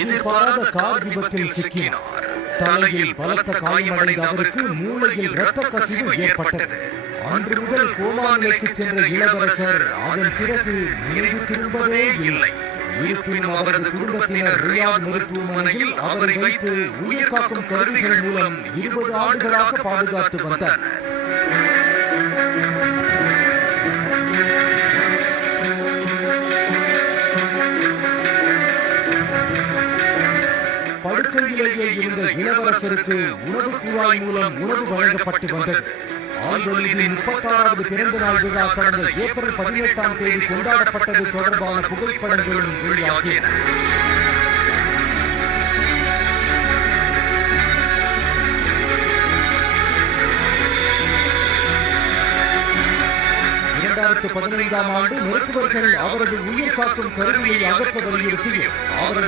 எதிர்பாராத கார் விபத்தில் சிக்கினார். தலையில் பலத்த காயமடைந்த அவருக்கு மூளையில் இரத்த கசிவு ஏற்பட்டது. அன்று முதல் கோமா நிலைக்கு சென்ற இளவரசர் அதன் பிறகு நினைவு திரும்பவே இல்லை. இருப்பினும் அவரது குடும்பத்தினர் ரியாத் மருத்துவமனையில் அவரை வைத்து உயிர் காக்கும் கருவிகள் மூலம் 20 ஆண்டுகளாக பாதுகாத்து வந்தனர். படுக்கையிலேயே இருந்த இளவரசருக்கு உணவு குழாய் மூலம் உணவு வழங்கப்பட்டு வந்தது. ஆல்வலிதின் 36வது பிறந்த நாள் விழா கடந்த ஏப்ரல் 18ஆம் தேதி கொண்டாடப்பட்டது தொடர்பான புகைப்படங்களும் வெளியாகின. ஆண்டு மருத்துவர்கள் அவரது உயிர் காக்கும் கருவியை அகற்ற வலியுறுத்தியும் அவரது